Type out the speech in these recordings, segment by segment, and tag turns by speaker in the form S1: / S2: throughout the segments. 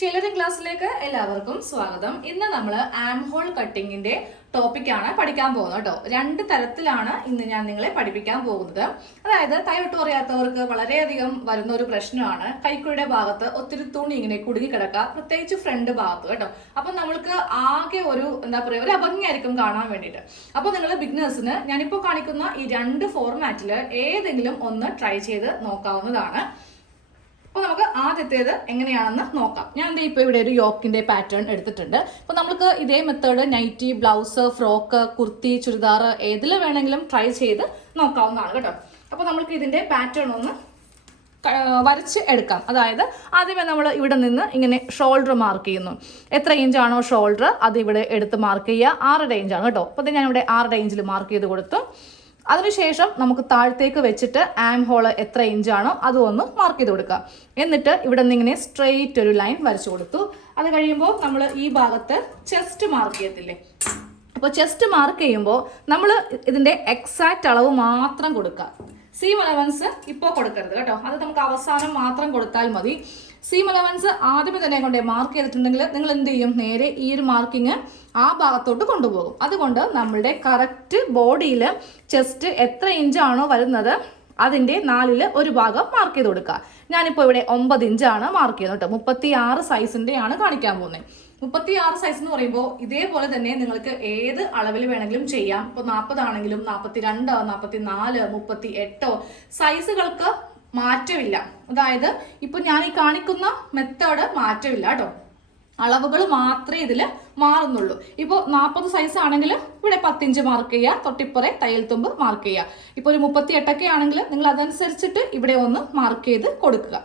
S1: ചിലറിംഗ് ക്ലാസ്സിലേക്ക് എല്ലാവർക്കും സ്വാഗതം. ഇന്ന് നമ്മൾ ആം ഹോൾ കട്ടിങ്ങിന്റെ ടോപ്പിക്കാണ് പഠിക്കാൻ പോകുന്നത് കേട്ടോ. രണ്ട് തരത്തിലാണ് ഇന്ന് ഞാൻ നിങ്ങളെ പഠിപ്പിക്കാൻ പോകുന്നത്. അതായത് കൈവിട്ട് പറയാത്തവർക്ക് വളരെയധികം വരുന്ന ഒരു പ്രശ്നമാണ്. കൈക്കുഴിയുടെ ഭാഗത്ത് ഒത്തിരി തുണി ഇങ്ങനെ കുടുങ്ങി കിടക്കുക പ്രത്യേകിച്ച് ഫ്രണ്ട് ഭാഗത്ത് കേട്ടോ. അപ്പൊ നമ്മൾക്ക് ആകെ ഒരു എന്താ പറയുക ഒരു അഭംഗിയായിരിക്കും കാണാൻ വേണ്ടിയിട്ട്. അപ്പൊ നിങ്ങൾ ബിഗ്നേഴ്സിന് ഞാനിപ്പോൾ കാണിക്കുന്ന ഈ രണ്ട് ഫോർമാറ്റിൽ ഏതെങ്കിലും ഒന്ന് ട്രൈ ചെയ്ത് നോക്കാവുന്നതാണ്. അപ്പോൾ നമുക്ക് ആദ്യത്തേത് എങ്ങനെയാണെന്ന് നോക്കാം. ഞാൻ എന്താ ഇപ്പോൾ ഇവിടെ ഒരു യോക്കിന്റെ പാറ്റേൺ എടുത്തിട്ടുണ്ട്. അപ്പോൾ നമുക്ക് ഇതേ method nightie blouse frock kurti churidar ഏതിൽ വേണമെങ്കിലും ട്രൈ ചെയ്ത് നോക്കാവുന്നതാണ് കേട്ടോ. അപ്പോൾ നമുക്ക് ഇതിന്റെ പാറ്റേൺ ഒന്ന് വരച്ച് എടുക്കാം. അതായത് ആദ്യമേ നമ്മൾ ഇവിടെ നിന്ന് ഇങ്ങനെ ഷോൾഡർ മാർക്ക് ചെയ്യുന്നു. എത്ര ഇഞ്ചാണോ ഷോൾഡർ അത് ഇവിടെ എടുത്ത് മാർക്ക് ചെയ്യുക. ആറ് ഇഞ്ചാണ് കേട്ടോ. അപ്പോൾ ഞാൻ ഇവിടെ ആറ് ഇഞ്ചിൽ മാർക്ക് ചെയ്ത് കൊടുത്തു. അതിനുശേഷം നമുക്ക് താഴത്തേക്ക് വെച്ചിട്ട് ആം ഹോൾ എത്ര ഇഞ്ചാണോ അത് ഒന്ന് മാർക്ക് ചെയ്ത് കൊടുക്കുക. എന്നിട്ട് ഇവിടെ നിന്ന് ഇങ്ങനെ സ്ട്രെയിറ്റ് ഒരു ലൈൻ വരച്ചു കൊടുത്തു. അത് കഴിയുമ്പോൾ നമ്മൾ ഈ ഭാഗത്ത് ചെസ്റ്റ് മാർക്ക് ചെയ്യത്തില്ലേ? അപ്പോൾ ചെസ്റ്റ് മാർക്ക് ചെയ്യുമ്പോൾ നമ്മൾ ഇതിന്റെ എക്സാക്റ്റ് അളവ് മാത്രം കൊടുക്കുക. സീം അലവൻസ് ഇപ്പോൾ കൊടുക്കരുത് കേട്ടോ. അത് നമുക്ക് അവസാനം മാത്രം കൊടുത്താൽ മതി. സീം അലവൻസ് ആദ്യമേ തന്നെ കൊണ്ട് മാർക്ക് ചെയ്തിട്ടുണ്ടെങ്കിൽ നിങ്ങൾ എന്ത് ചെയ്യും? നേരെ ഈ ഒരു മാർക്കിങ് ആ ഭാഗത്തോട്ട് കൊണ്ടുപോകും. അതുകൊണ്ട് നമ്മളുടെ കറക്റ്റ് ബോഡിയിൽ ചെസ്റ്റ് എത്ര ഇഞ്ചാണോ വരുന്നത് അതിന്റെ നാലിൽ ഒരു ഭാഗം മാർക്ക് ചെയ്ത് കൊടുക്കുക. ഞാനിപ്പോൾ ഇവിടെ ഒമ്പത് ഇഞ്ചാണ് മാർക്ക് ചെയ്യുന്നത് കേട്ടോ. മുപ്പത്തി ആറ് കാണിക്കാൻ പോകുന്നത്. മുപ്പത്തി ആറ് സൈസ് എന്ന് പറയുമ്പോൾ ഇതേപോലെ തന്നെ നിങ്ങൾക്ക് ഏത് അളവിൽ വേണമെങ്കിലും ചെയ്യാം. ഇപ്പോൾ നാൽപ്പതാണെങ്കിലും നാൽപ്പത്തി രണ്ടോ നാൽപ്പത്തി നാല് മുപ്പത്തി എട്ടോ സൈസുകൾക്ക് മാറ്റമില്ല. അതായത് ഇപ്പൊ ഞാൻ ഈ കാണിക്കുന്ന മെത്തേഡ് മാറ്റമില്ല കേട്ടോ. അളവുകൾ മാത്രമേ ഇതിൽ മാറുന്നുള്ളൂ. ഇപ്പോൾ നാൽപ്പത് സൈസ് ആണെങ്കിൽ ഇവിടെ പത്തിഞ്ച് മാർക്ക് ചെയ്യുക തൊട്ടിപ്പുറേ തയ്യൽ തുമ്പ് മാർക്ക് ചെയ്യുക. ഇപ്പോൾ ഒരു മുപ്പത്തി എട്ടൊക്കെ ആണെങ്കിൽ നിങ്ങൾ അതനുസരിച്ചിട്ട് ഇവിടെ ഒന്ന് മാർക്ക് ചെയ്ത് കൊടുക്കുക.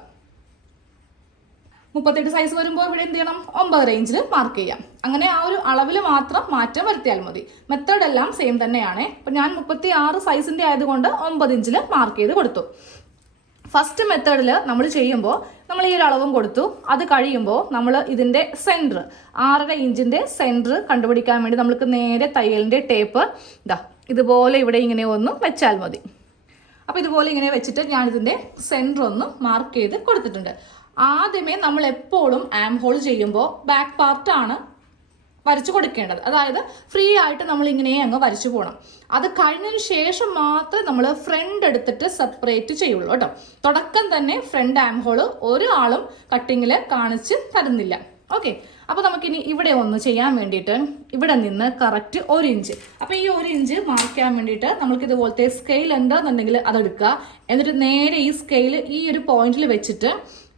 S1: മുപ്പത്തെട്ട് സൈസ് വരുമ്പോൾ ഇവിടെ എന്ത് ചെയ്യണം? ഒമ്പത് റേഞ്ചിൽ മാർക്ക് ചെയ്യാം അങ്ങനെ ആ ഒരു അളവിൽ മാത്രം മാറ്റം വരുത്തിയാൽ മതി. മെത്തേഡ് എല്ലാം സെയിം തന്നെയാണ്. ഇപ്പം ഞാൻ മുപ്പത്തി ആറ് സൈസിന്റെ ആയതുകൊണ്ട് ഒമ്പത് ഇഞ്ചിൽ മാർക്ക് ചെയ്ത് കൊടുത്തു. ഫസ്റ്റ് മെത്തേഡിൽ നമ്മൾ ചെയ്യുമ്പോൾ നമ്മൾ ഈ ഒരു അളവും കൊടുത്തു. അത് കഴിയുമ്പോൾ നമ്മൾ ഇതിന്റെ സെന്റർ ആറര ഇഞ്ചിന്റെ സെന്റർ കണ്ടുപിടിക്കാൻ വേണ്ടി നമ്മൾക്ക് നേരെ തയ്യലിന്റെ ടേപ്പ് ഇതാ ഇതുപോലെ ഇവിടെ ഇങ്ങനെ ഒന്ന് വെച്ചാൽ മതി. അപ്പോൾ ഇതുപോലെ ഇങ്ങനെ വെച്ചിട്ട് ഞാൻ ഇതിന്റെ സെന്റർ ഒന്ന് മാർക്ക് ചെയ്ത് കൊടുത്തിട്ടുണ്ട്. ആദ്യമേ നമ്മൾ എപ്പോഴും ആം ഹോൾ ചെയ്യുമ്പോൾ ബാക്ക് പാർട്ടാണ് വരച്ചു കൊടുക്കേണ്ടത്. അതായത് ഫ്രീ ആയിട്ട് നമ്മൾ ഇങ്ങനെ അങ്ങ് വരച്ചു പോകണം അത് കഴിഞ്ഞതിന് ശേഷം മാത്രമേ നമ്മൾ ഫ്രണ്ട് എടുത്തിട്ട് സെപ്പറേറ്റ് ചെയ്യുള്ളൂ കേട്ടോ. തുടക്കം തന്നെ ഫ്രണ്ട് ആം ഹോൾ ഒരാളും കട്ടിങ്ങിൽ കാണിച്ച് തരുന്നില്ല. ഓക്കെ അപ്പോൾ നമുക്കിനി ഇവിടെ ഒന്ന് ചെയ്യാൻ വേണ്ടിയിട്ട് ഇവിടെ നിന്ന് കറക്റ്റ് ഒരു ഇഞ്ച് അപ്പോൾ ഈ ഒരു ഇഞ്ച് മാർക്ക് ചെയ്യാൻ വേണ്ടിയിട്ട് നമുക്ക് ഇതുപോലത്തെ സ്കെയിൽ ഉണ്ടെന്നുണ്ടെങ്കിൽ അതെടുക്കുക എന്നിട്ട് നേരെ ഈ സ്കെയിൽ ഈ ഒരു പോയിന്റിൽ വെച്ചിട്ട്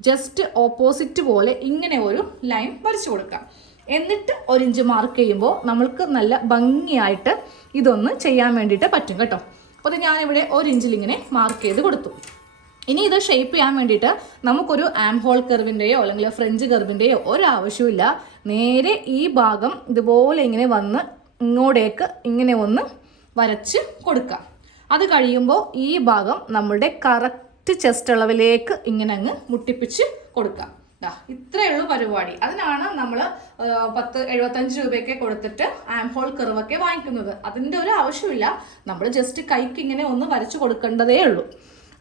S1: ജസ്റ്റ് ഓപ്പോസിറ്റ് പോലെ ഇങ്ങനെ ഒരു ലൈൻ വരച്ചു കൊടുക്കാം എന്നിട്ട് ഒരു ഇഞ്ച് മാർക്ക് ചെയ്യുമ്പോൾ നമ്മൾക്ക് നല്ല ഭംഗിയായിട്ട് ഇതൊന്ന് ചെയ്യാൻ വേണ്ടിയിട്ട് പറ്റും കേട്ടോ. അപ്പോൾ ഞാനിവിടെ ഒരു ഇഞ്ചിൽ ഇങ്ങനെ മാർക്ക് ചെയ്ത് കൊടുത്തു. ഇനി ഇത് ഷേപ്പ് ചെയ്യാൻ വേണ്ടിയിട്ട് നമുക്കൊരു ആം ഹോൾ കർവിന്റെയോ അല്ലെങ്കിൽ ഫ്രഞ്ച് കർവിന്റെയോ ഒരാവശ്യമില്ല നേരെ ഈ ഭാഗം ഇതുപോലെ ഇങ്ങനെ വന്ന് ഇങ്ങോട്ടേക്ക് ഇങ്ങനെ ഒന്ന് വരച്ച് കൊടുക്കാം അത് കഴിയുമ്പോൾ ഈ ഭാഗം നമ്മളുടെ കറക്റ്റ് ചെസ്റ്റ് അളവിലേക്ക് ഇങ്ങനെ അങ്ങ് മുട്ടിപ്പിച്ച് കൊടുക്കാം ഇത്രയേ ഉള്ളൂ പരിപാടി. അതിനാണ് നമ്മൾ പത്ത് എഴുപത്തഞ്ച് രൂപയൊക്കെ കൊടുത്തിട്ട് ആംഹോൾ ഹോൾ കർവൊക്കെ വാങ്ങിക്കുന്നത്. അതിന്റെ ഒരു ആവശ്യമില്ല. നമ്മൾ ജസ്റ്റ് കൈക്ക് ഇങ്ങനെ ഒന്ന് വരച്ചു കൊടുക്കേണ്ടതേ ഉള്ളൂ.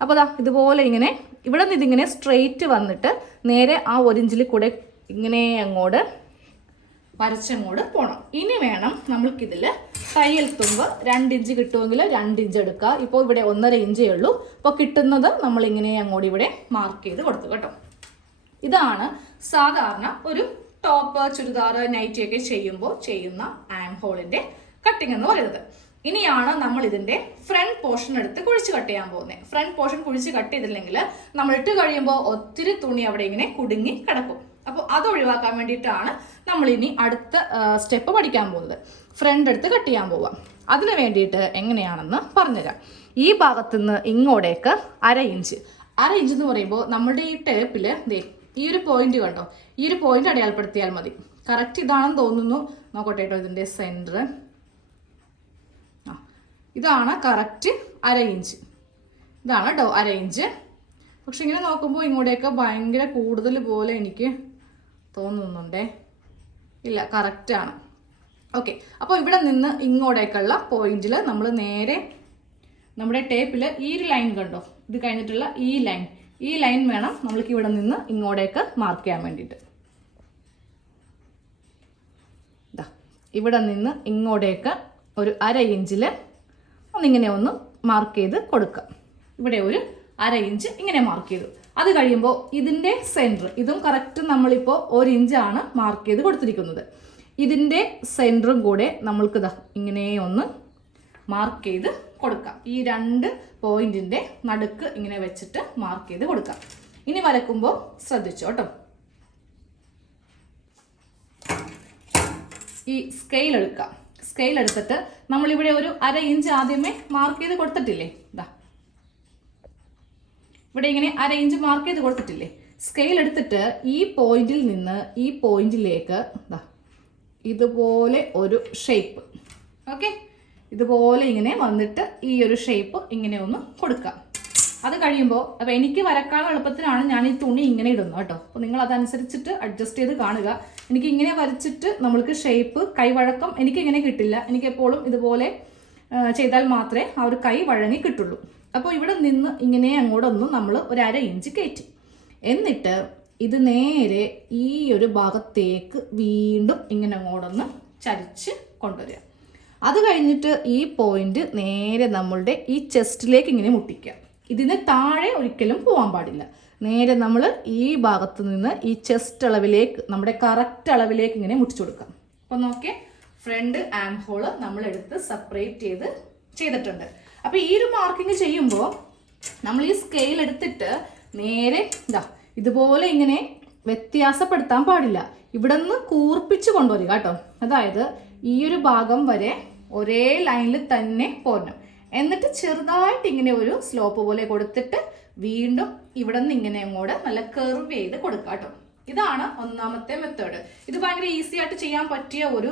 S1: അപ്പോൾ ദാ ഇതുപോലെ ഇങ്ങനെ ഇവിടെ നിന്ന് ഇതിങ്ങനെ സ്ട്രെയിറ്റ് വന്നിട്ട് നേരെ ആ ഒരിഞ്ചിൽ കൂടെ ഇങ്ങനെ അങ്ങോട്ട് വരച്ചങ്ങോട്ട് പോകണം ഇനി വേണം നമ്മൾക്കിതിൽ തയ്യൽ തുമ്പ് രണ്ട് ഇഞ്ച് കിട്ടുമെങ്കിൽ രണ്ട് ഇഞ്ച് എടുക്കുക ഇപ്പോൾ ഇവിടെ ഒന്നര ഇഞ്ചേ ഉള്ളൂ. അപ്പോൾ കിട്ടുന്നത് നമ്മളിങ്ങനെ അങ്ങോട്ട് ഇവിടെ മാർക്ക് ചെയ്ത് കൊടുത്തു കേട്ടോ. ഇതാണ് സാധാരണ ഒരു ടോപ്പ് ചുരിദാർ നൈറ്റി ഒക്കെ ചെയ്യുമ്പോൾ ചെയ്യുന്ന ആം ഹോളിന്റെ കട്ടിങ് എന്ന് പറയുന്നത്. ഇനിയാണ് നമ്മൾ ഇതിന്റെ ഫ്രണ്ട് പോർഷൻ എടുത്ത് കുഴിച്ച് കട്ട് ചെയ്യാൻ പോകുന്നത്. ഫ്രണ്ട് പോർഷൻ കുഴിച്ച് കട്ട് ചെയ്തില്ലെങ്കിൽ നമ്മൾ ഇട്ട് കഴിയുമ്പോൾ ഒത്തിരി തുണി അവിടെ ഇങ്ങനെ കുടുങ്ങി കിടക്കും. അപ്പോൾ അത് ഒഴിവാക്കാൻ വേണ്ടിയിട്ടാണ് നമ്മൾ ഇനി അടുത്ത സ്റ്റെപ്പ് പഠിക്കാൻ പോകുന്നത്. ഫ്രണ്ട് എടുത്ത് കട്ട് ചെയ്യാൻ പോവാം അതിന് വേണ്ടിയിട്ട് എങ്ങനെയാണെന്ന് പറഞ്ഞുതരാം. ഈ ഭാഗത്തുനിന്ന് ഇങ്ങോട്ടേക്ക് അര ഇഞ്ച് അര ഇഞ്ച് എന്ന് പറയുമ്പോൾ നമ്മുടെ ഈ ടേപ്പിൽ ദേ ഈ ഒരു പോയിന്റ് കണ്ടോ? ഈ ഒരു പോയിന്റ് അടയാളപ്പെടുത്തിയാൽ മതി. കറക്റ്റ് ഇതാണെന്ന് തോന്നുന്നു. നോക്കട്ടെ കേട്ടോ ഇതിന്റെ സെന്റർ ഇതാണ് കറക്റ്റ് അര ഇഞ്ച് ഇതാണ് കേട്ടോ അര ഇഞ്ച് പക്ഷെ ഇങ്ങനെ നോക്കുമ്പോൾ ഇങ്ങോട്ടേക്ക് ഭയങ്കര കൂടുതൽ പോലെ എനിക്ക് തോന്നുന്നുണ്ടേ. ഇല്ല കറക്റ്റാണ് ഓക്കെ അപ്പോൾ ഇവിടെ നിന്ന് ഇങ്ങോട്ടേക്കുള്ള പോയിന്റിൽ നമ്മൾ നേരെ നമ്മുടെ ടേപ്പിൽ ഈ ഒരു ലൈൻ കണ്ടോ? ഇത് കഴിഞ്ഞിട്ടുള്ള ഈ ലൈൻ ഈ ലൈൻ വേണം നമ്മൾക്ക് ഇവിടെ നിന്ന് ഇങ്ങോട്ടേക്ക് മാർക്ക് ചെയ്യാൻ വേണ്ടിയിട്ട്. ഇവിടെ നിന്ന് ഇങ്ങോട്ടേക്ക് ഒരു അര ഇഞ്ചിൽ ഒന്നിങ്ങനെ ഒന്ന് മാർക്ക് ചെയ്ത് കൊടുക്കുക ഇവിടെ ഒരു അര ഇഞ്ച് ഇങ്ങനെ മാർക്ക് ചെയ്തു. അത് കഴിയുമ്പോൾ ഇതിന്റെ സെന്റർ ഇതും കറക്റ്റ് നമ്മളിപ്പോൾ ഒരു ഇഞ്ചാണ് മാർക്ക് ചെയ്ത് കൊടുത്തിരിക്കുന്നത്. ഇതിന്റെ സെന്ററും കൂടെ നമ്മൾക്ക് ഇങ്ങനെ ഒന്ന് മാർക്ക് ചെയ്ത് കൊടുക്കാം. ഈ രണ്ട് പോയിന്റിന്റെ നടുക്ക് ഇങ്ങനെ വെച്ചിട്ട് മാർക്ക് ചെയ്ത് കൊടുക്കാം. ഇനി വരക്കുമ്പോൾ ശ്രദ്ധിച്ചോ കേട്ടോ ഈ സ്കെയിൽ എടുക്കാം. സ്കെയിൽ എടുത്തിട്ട് നമ്മളിവിടെ ഒരു അര ഇഞ്ച് ആദ്യമേ മാർക്ക് ചെയ്ത് കൊടുത്തിട്ടില്ലേ? ഇതാ ഇവിടെ ഇങ്ങനെ അര ഇഞ്ച് മാർക്ക് ചെയ്ത് കൊടുത്തിട്ടില്ലേ? സ്കെയിൽ എടുത്തിട്ട് ഈ പോയിന്റിൽ നിന്ന് ഈ പോയിന്റിലേക്ക് ഇതാ ഇതുപോലെ ഒരു ഷേപ്പ് ഓക്കെ ഇതുപോലെ ഇങ്ങനെ വന്നിട്ട് ഈ ഒരു ഷേപ്പ് ഇങ്ങനെ ഒന്ന് കൊടുക്കാം. അത് കഴിയുമ്പോൾ അപ്പോൾ എനിക്ക് വരക്കാൻ എളുപ്പത്തിനാണ് ഞാൻ ഈ തുണി ഇങ്ങനെ ഇടുന്നത് കേട്ടോ. അപ്പോൾ നിങ്ങൾ അതനുസരിച്ചിട്ട് അഡ്ജസ്റ്റ് ചെയ്ത് കാണുക. എനിക്ക് ഇങ്ങനെ വരച്ചിട്ട് നമ്മൾക്ക് ഷേപ്പ് കൈവഴക്കം എനിക്ക് ഇങ്ങനെ കിട്ടില്ല. എനിക്ക് എപ്പോഴും ഇതുപോലെ ചെയ്താൽ മാത്രമേ ആ ഒരു കൈ വഴങ്ങി കിട്ടുള്ളൂ. അപ്പോൾ ഇവിടെ നിന്ന് ഇങ്ങനെ അങ്ങോട്ടൊന്ന് നമ്മൾ ഒരു അര ഇഞ്ച് കയറ്റി. എന്നിട്ട് ഇത് നേരെ ഈ ഒരു ഭാഗത്തേക്ക് വീണ്ടും ഇങ്ങനെ അങ്ങോട്ടൊന്ന് ചരിച്ച് കൊണ്ടുവരിക. അത് കഴിഞ്ഞിട്ട് ഈ പോയിന്റ് നേരെ നമ്മളുടെ ഈ ചെസ്റ്റിലേക്ക് ഇങ്ങനെ മുട്ടിക്കുക. ഇതിന് താഴെ ഒരിക്കലും പോകാൻ പാടില്ല. നേരെ നമ്മൾ ഈ ഭാഗത്ത് നിന്ന് ഈ ചെസ്റ്റ് അളവിലേക്ക് നമ്മുടെ കറക്റ്റ് അളവിലേക്ക് ഇങ്ങനെ മുട്ടിച്ചു കൊടുക്കാം അപ്പോൾ നോക്കിയേ ഫ്രണ്ട് ആം ഹോൾ നമ്മൾ എടുത്ത് സെപ്പറേറ്റ് ചെയ്ത് ചെയ്തിട്ടുണ്ട്. അപ്പോൾ ഈ ഒരു മാർക്കിങ് ചെയ്യുമ്പോൾ നമ്മൾ ഈ സ്കെയിൽ എടുത്തിട്ട് നേരെ ഇതാ ഇതുപോലെ ഇങ്ങനെ വ്യത്യാസപ്പെടുത്താൻ പാടില്ല. ഇവിടെ നിന്ന് കൂർപ്പിച്ച് കൊണ്ടുവരിക കേട്ടോ. അതായത് ഈ ഒരു ഭാഗം വരെ ഒരേ ലൈനിൽ തന്നെ പോരണം. എന്നിട്ട് ചെറുതായിട്ട് ഇങ്ങനെ ഒരു സ്ലോപ്പ് പോലെ കൊടുത്തിട്ട് വീണ്ടും ഇവിടെ നിന്ന് ഇങ്ങനെ അങ്ങോട്ട് നല്ല കർവ് ചെയ്ത് കൊടുക്കുക കേട്ടോ. ഇതാണ് ഒന്നാമത്തെ മെത്തേഡ് ഇത് ഭയങ്കര ഈസി ആയിട്ട് ചെയ്യാൻ പറ്റിയ ഒരു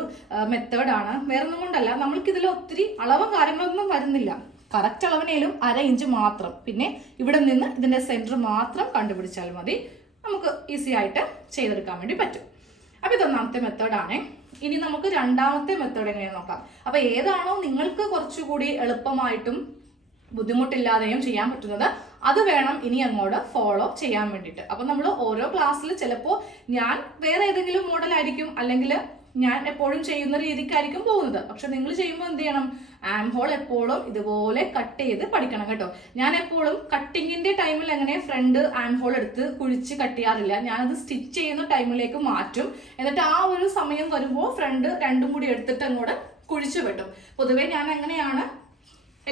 S1: മെത്തേഡാണ് വേറൊന്നും കൊണ്ടല്ല നമ്മൾക്ക് ഇതിൽ ഒത്തിരി അളവും കാര്യങ്ങളൊന്നും വരുന്നില്ല. കറക്റ്റ് അളവിനേലും അര ഇഞ്ച് മാത്രം. പിന്നെ ഇവിടെ നിന്ന് ഇതിന്റെ സെന്റർ മാത്രം കണ്ടുപിടിച്ചാൽ മതി. നമുക്ക് ഈസി ആയിട്ട് ചെയ്തെടുക്കാൻ വേണ്ടി പറ്റും. അപ്പൊ ഇത് ഒന്നാമത്തെ മെത്തേഡാണ് ഇനി നമുക്ക് രണ്ടാമത്തെ മെത്തേഡ് എങ്ങനെയാണ് നോക്കാം. അപ്പൊ ഏതാണോ നിങ്ങൾക്ക് കുറച്ചുകൂടി എളുപ്പമായിട്ടും ബുദ്ധിമുട്ടില്ലാതെയും ചെയ്യാൻ പറ്റുന്നത് അത് വേണം ഇനി അങ്ങോട്ട് ഫോളോ ചെയ്യാൻ വേണ്ടിയിട്ട്. അപ്പൊ നമ്മൾ ഓരോ ക്ലാസ്സിൽ ചിലപ്പോൾ ഞാൻ വേറെ ഏതെങ്കിലും മോഡൽ ആയിരിക്കും അല്ലെങ്കിൽ ഞാൻ എപ്പോഴും ചെയ്യുന്ന രീതിക്കായിരിക്കും പോകുന്നത്. പക്ഷെ നിങ്ങൾ ചെയ്യുമ്പോൾ എന്ത് ചെയ്യണം? ആം ഹോൾ എപ്പോഴും ഇതുപോലെ കട്ട് ചെയ്ത് പഠിക്കണം കേട്ടോ. ഞാൻ എപ്പോഴും കട്ടിങ്ങിന്റെ ടൈമിൽ അങ്ങനെ ഫ്രണ്ട് ആം ഹോൾ എടുത്ത് കുഴിച്ച് കട്ട് ചെയ്യാറില്ല. ഞാനത് സ്റ്റിച്ച് ചെയ്യുന്ന ടൈമിലേക്ക് മാറ്റും. എന്നിട്ട് ആ ഒരു സമയം വരുമ്പോൾ ഫ്രണ്ട് രണ്ടും കൂടി എടുത്തിട്ട് അങ്ങോട്ട് കുഴിച്ചു വെട്ടും. പൊതുവേ ഞാൻ അങ്ങനെയാണ്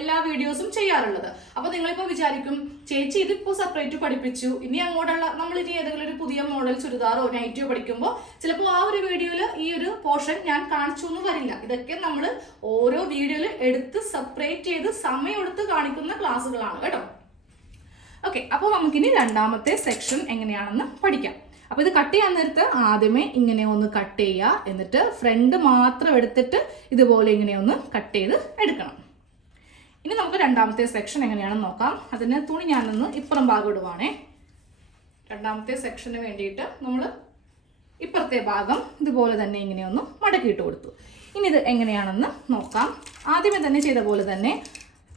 S1: എല്ലാ വീഡിയോസും ചെയ്യാറുള്ളത്. അപ്പൊ നിങ്ങളിപ്പോ വിചാരിക്കും ചേച്ചി ഇതിപ്പോ സെപ്പറേറ്റ് പഠിപ്പിച്ചു. ഇനി അങ്ങോട്ടുള്ള നമ്മൾ ഇനി ഏതെങ്കിലും ഒരു പുതിയ മോഡൽ ചുരിദാറോ നൈറ്റിയോ പഠിക്കുമ്പോൾ ചിലപ്പോൾ ആ ഒരു വീഡിയോയിൽ ഈ ഒരു പോർഷൻ ഞാൻ കാണിച്ചു എന്ന് വരില്ല. ഇതൊക്കെ നമ്മൾ ഓരോ വീഡിയോയിൽ എടുത്ത് സെപ്പറേറ്റ് ചെയ്ത് സമയം എടുത്ത് കാണിക്കുന്ന ക്ലാസ്സുകളാണ് കേട്ടോ. ഓക്കെ അപ്പോൾ നമുക്കിനി രണ്ടാമത്തെ സെക്ഷൻ എങ്ങനെയാണെന്ന് പഠിക്കാം. അപ്പോൾ ഇത് കട്ട് ചെയ്യാൻ നേരത്ത് ആദ്യമേ ഇങ്ങനെ ഒന്ന് കട്ട് ചെയ്യുക. എന്നിട്ട് ഫ്രണ്ട് മാത്രം എടുത്തിട്ട് ഇതുപോലെ ഇങ്ങനെ ഒന്ന് കട്ട് ചെയ്ത് എടുക്കണം. ഇനി നമുക്ക് രണ്ടാമത്തെ സെക്ഷൻ എങ്ങനെയാണെന്ന് നോക്കാം. അതിന് തുണി ഞാൻ നിന്ന് ഇപ്പുറം ഭാഗം ഇടുവാണേ. രണ്ടാമത്തെ സെക്ഷന് വേണ്ടിയിട്ട് നമ്മൾ ഇപ്പുറത്തെ ഭാഗം ഇതുപോലെ തന്നെ ഇങ്ങനെയൊന്ന് മടക്കിയിട്ട് കൊടുത്തു. ഇനി ഇത് എങ്ങനെയാണെന്ന് നോക്കാം. ആദ്യമേ തന്നെ ചെയ്ത പോലെ തന്നെ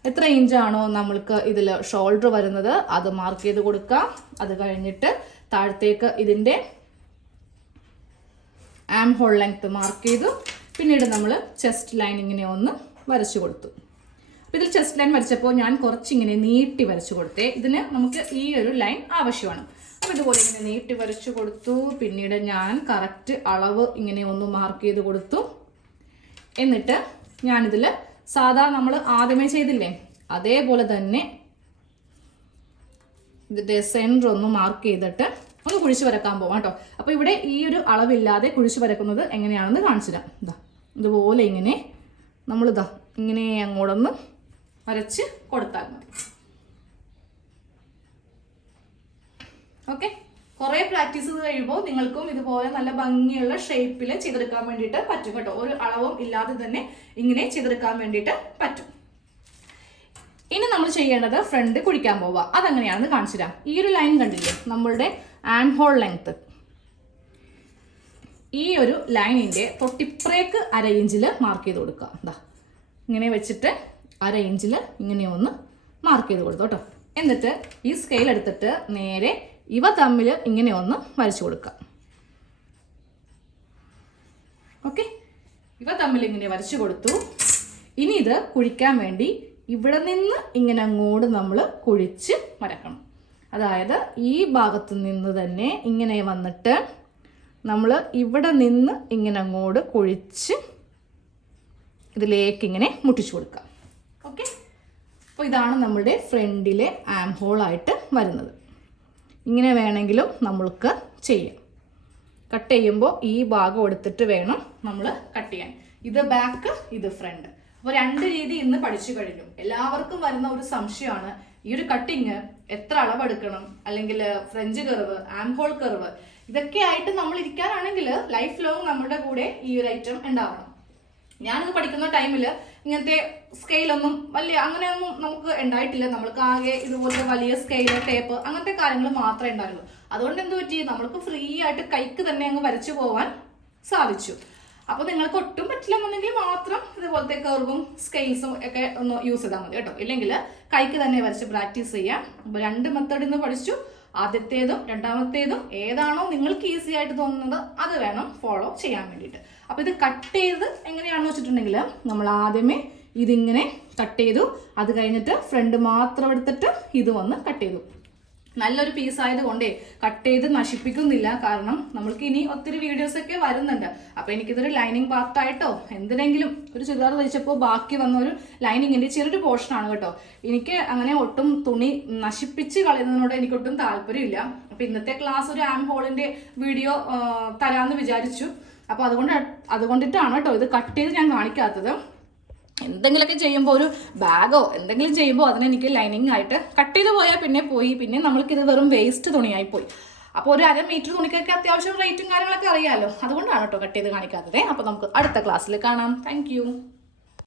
S1: എത്ര ഇഞ്ചാണോ നമ്മൾക്ക് ഇതിൽ ഷോൾഡർ വരുന്നത് അത് മാർക്ക് ചെയ്ത് കൊടുക്കാം. അത് കഴിഞ്ഞിട്ട് താഴത്തേക്ക് ഇതിന്റെ ആം ഹോൾ ലെങ്ത് മാർക്ക് ചെയ്തു. പിന്നീട് നമ്മൾ ചെസ്റ്റ് ലൈൻ ഇങ്ങനെ ഒന്ന് വരച്ചു കൊടുത്തു. അപ്പോൾ ഇതിൽ ചെസ്റ്റ് ലൈൻ വരച്ചപ്പോൾ ഞാൻ കുറച്ചിങ്ങനെ നീട്ടി വരച്ചു കൊടുത്തേ. ഇതിന് നമുക്ക് ഈ ഒരു ലൈൻ ആവശ്യമാണ്. അപ്പോൾ ഇതുപോലെ ഇങ്ങനെ നീട്ടി വരച്ചു കൊടുത്തു. പിന്നീട് ഞാൻ കറക്റ്റ് അളവ് ഇങ്ങനെ ഒന്ന് മാർക്ക് ചെയ്ത് കൊടുത്തു. എന്നിട്ട് ഞാനിതിൽ സാധാ നമ്മൾ ആദ്യമേ ചെയ്തില്ലേ? അതേപോലെ തന്നെ ഇതിന്റെ സെന്റർ ഒന്ന് മാർക്ക് ചെയ്തിട്ട് ഒന്ന് കുഴിച്ച് വരക്കാൻ പോവാം കേട്ടോ. അപ്പോൾ ഇവിടെ ഈ ഒരു അളവില്ലാതെ കുഴിച്ച് വരക്കുന്നത് എങ്ങനെയാണെന്ന് കാണിച്ചു തരാം. ഇതാ ഇതുപോലെ ഇങ്ങനെ നമ്മളിതാ ഇങ്ങനെ അങ്ങോട്ടൊന്ന് വരച്ച് കൊടുത്താൽ മതി. ഓക്കെ കുറേ പ്രാക്ടീസ് ചെയ്ത് കഴിയുമ്പോൾ നിങ്ങൾക്കും ഇതുപോലെ നല്ല ഭംഗിയുള്ള ഷേപ്പിൽ ചെയ്തെടുക്കാൻ വേണ്ടിയിട്ട് പറ്റും കേട്ടോ. ഒരു അളവും ഇല്ലാതെ തന്നെ ഇങ്ങനെ ചെയ്തെടുക്കാൻ വേണ്ടിയിട്ട് പറ്റും. ഇനി നമ്മൾ ചെയ്യേണ്ടത് ഫ്രണ്ട് കുടിക്കാൻ പോവുക. അതെങ്ങനെയാണെന്ന് കാണിച്ചു തരാം. ഈ ഒരു ലൈൻ കണ്ടില്ലേ? നമ്മളുടെ ആൻഡ് ഹോൾ ലെങ്ത് ഈ ഒരു ലൈനിന്റെ തൊട്ടിപ്രേക്ക് അര ഇഞ്ചിൽ മാർക്ക് ചെയ്ത് കൊടുക്കുക. എന്താ ഇങ്ങനെ വെച്ചിട്ട് അര ഇഞ്ചിൽ ഇങ്ങനെ ഒന്ന് മാർക്ക് ചെയ്ത് കൊടുത്തു കേട്ടോ എന്നിട്ട് ഈ സ്കെയിൽ എടുത്തിട്ട് നേരെ ഇവ തമ്മിൽ ഇങ്ങനെ ഒന്ന് വരച്ചു കൊടുക്കുക ഓക്കെ ഇവ തമ്മിൽ ഇങ്ങനെ വരച്ചു കൊടുത്തു. ഇനി ഇത് കുഴിക്കാൻ വേണ്ടി ഇവിടെ നിന്ന് ഇങ്ങനെ അങ്ങോട്ട് നമ്മൾ കുഴിച്ച് വരക്കണം അതായത് ഈ ഭാഗത്ത് നിന്ന് തന്നെ ഇങ്ങനെ വന്നിട്ട് നമ്മൾ ഇവിടെ നിന്ന് ഇങ്ങനെ അങ്ങോട്ട് കുഴിച്ച് ഇതിലേക്ക് ഇങ്ങനെ മുട്ടിച്ചു കൊടുക്കാം. ഓക്കെ അപ്പോൾ ഇതാണ് നമ്മുടെ ഫ്രണ്ടിലെ ആം ഹോളായിട്ട് വരുന്നത്. ഇങ്ങനെ വേണമെങ്കിലും നമ്മൾക്ക് ചെയ്യാം. കട്ട് ചെയ്യുമ്പോൾ ഈ ഭാഗം എടുത്തിട്ട് വേണം നമ്മൾ കട്ട് ചെയ്യാൻ. ഇത് ബാക്ക് ഇത് ഫ്രണ്ട് അപ്പോൾ രണ്ട് രീതി ഇന്ന് പഠിച്ചു കഴിഞ്ഞു. എല്ലാവർക്കും വരുന്ന ഒരു സംശയമാണ് ഈ ഒരു കട്ടിങ് എത്ര അളവെടുക്കണം? അല്ലെങ്കിൽ ഫ്രഞ്ച് കർവ് ആംഹോൾ കർവ് ഇതൊക്കെ ആയിട്ട് നമ്മൾ ഇരിക്കാനാണെങ്കിൽ ലൈഫ് ലോങ് നമ്മുടെ കൂടെ ഈ ഒരു ഐറ്റം ഉണ്ടാവണം. ഞാനിത് പഠിക്കുന്ന ടൈമിൽ ഇങ്ങനത്തെ സ്കെയിലൊന്നും വലിയ അങ്ങനെയൊന്നും നമുക്ക് ഉണ്ടായിട്ടില്ല. നമ്മൾക്ക് ആകെ ഇതുപോലത്തെ വലിയ സ്കെയിൽ ടേപ്പ് അങ്ങനത്തെ കാര്യങ്ങൾ മാത്രമേ ഉണ്ടായിരുന്നുള്ളൂ. അതുകൊണ്ട് എന്ത് പറ്റി? നമ്മൾക്ക് ഫ്രീ ആയിട്ട് കൈക്ക് തന്നെ അങ്ങ് വരച്ചു പോവാൻ സാധിച്ചു. അപ്പോൾ നിങ്ങൾക്ക് ഒട്ടും പറ്റില്ലെന്നുണ്ടെങ്കിൽ മാത്രം ഇതുപോലത്തെ കർവും സ്കെയിൽസും ഒക്കെ ഒന്ന് യൂസ് ചെയ്താൽ മതി കേട്ടോ. ഇല്ലെങ്കിൽ കൈക്ക് തന്നെ വരച്ച് പ്രാക്ടീസ് ചെയ്യാം. അപ്പോൾ രണ്ട് മെത്തേഡിൽ നിന്ന് പഠിച്ചു. ആദ്യത്തേതും രണ്ടാമത്തേതും ഏതാണോ നിങ്ങൾക്ക് ഈസി ആയിട്ട് തോന്നുന്നത് അത് വേണം ഫോളോ ചെയ്യാൻ വേണ്ടിയിട്ട്. അപ്പോൾ ഇത് കട്ട് ചെയ്ത് എങ്ങനെയാണെന്ന് വെച്ചിട്ടുണ്ടെങ്കിൽ നമ്മൾ ആദ്യമേ ഇതിങ്ങനെ കട്ട് ചെയ്തു. അത് കഴിഞ്ഞിട്ട് ഫ്രണ്ട് മാത്രം എടുത്തിട്ട് ഇത് വന്ന് കട്ട് ചെയ്തു. നല്ലൊരു പീസ് ആയതുകൊണ്ടേ കട്ട് ചെയ്ത് നശിപ്പിക്കുന്നില്ല. കാരണം നമ്മൾക്ക് ഇനി ഒത്തിരി വീഡിയോസ് ഒക്കെ വരുന്നുണ്ട്. അപ്പൊ എനിക്കിതൊരു ലൈനിങ് പാർട്ടായിട്ടോ എന്തിനെങ്കിലും ഒരു ചുരിദാർ തയ്ച്ചപ്പോൾ ബാക്കി വന്ന ഒരു ലൈനിങ്ങിന്റെ ചെറിയൊരു പോർഷൻ ആണ് കേട്ടോ. എനിക്ക് അങ്ങനെ ഒട്ടും തുണി നശിപ്പിച്ച് കളയുന്നതിനോട് എനിക്ക് എനിക്കൊട്ടും താല്പര്യമില്ല. അപ്പൊ ഇന്നത്തെ ക്ലാസ് ഒരു ആം ഹോളിന്റെ വീഡിയോ തരാമെന്ന് വിചാരിച്ചു. അപ്പോൾ അതുകൊണ്ട് അതുകൊണ്ടിട്ടാണ് കേട്ടോ ഇത് കട്ട് ചെയ്ത് ഞാൻ കാണിക്കാത്തത്. എന്തെങ്കിലുമൊക്കെ ചെയ്യുമ്പോൾ ഒരു ബാഗോ എന്തെങ്കിലും ചെയ്യുമ്പോൾ അതിനെനിക്ക് ലൈനിങ് ആയിട്ട് കട്ട് ചെയ്ത് പോയാൽ പിന്നെ പോയി. പിന്നെ നമ്മൾക്കിത് വെറും വേസ്റ്റ് തുണിയായി പോയി. അപ്പോൾ ഒരു അര മീറ്റർ തുണിക്കൊക്കെ അത്യാവശ്യം റേറ്റും കാര്യങ്ങളൊക്കെ അറിയാമല്ലോ അതുകൊണ്ടാണ് കേട്ടോ കട്ട് ചെയ്ത് കാണിക്കാത്തത്. അപ്പോൾ നമുക്ക് അടുത്ത ക്ലാസ്സിൽ കാണാം. താങ്ക്